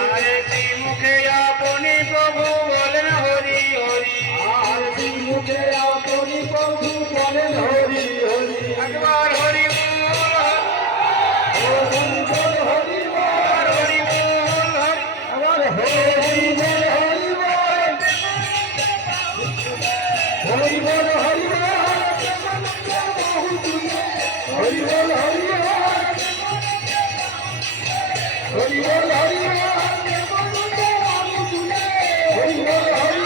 আরতি মুখে আপনি প্রভু বলেন হরি হরি, আরতি মুখে আপনি প্রভু বলেন হরি হরি। একবার হরি বল, হরি বল হরি বল, হরি বল, আবার হরি বল হরি বল, হরি বল হরি বল, হরি বল হরি বল, হরি বল হরি বল, হরি বল হরি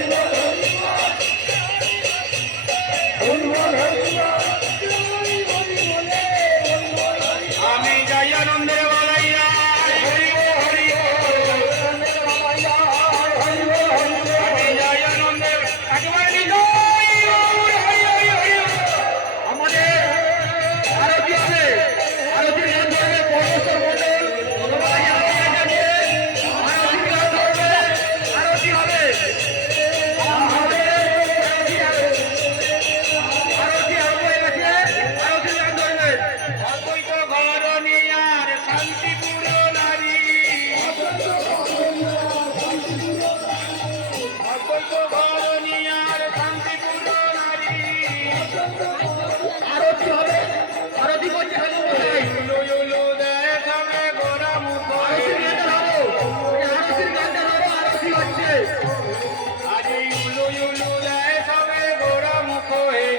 বল, হরি বল হরি আমি যাই আনন্দের বালাইয়া হরি বল, হরি বল, আমি যাই আনন্দের একবার বিজয় হরি হরি হরি। আমাদের আরতি হবে, আরতির গান ধরবে পরমেশ্বর মন্ডল, সবাই আরতি গান জানিয়ে আরতি গান ধরবে, আরতি হবে, আরতি হয়ে গেছে, আরতির গান ধরবে। অদ্বৈত ঘরণিয়ার শান্তিপুর নারী, অদ্বৈত ঘরণিয়ার শান্তিপুর নারী,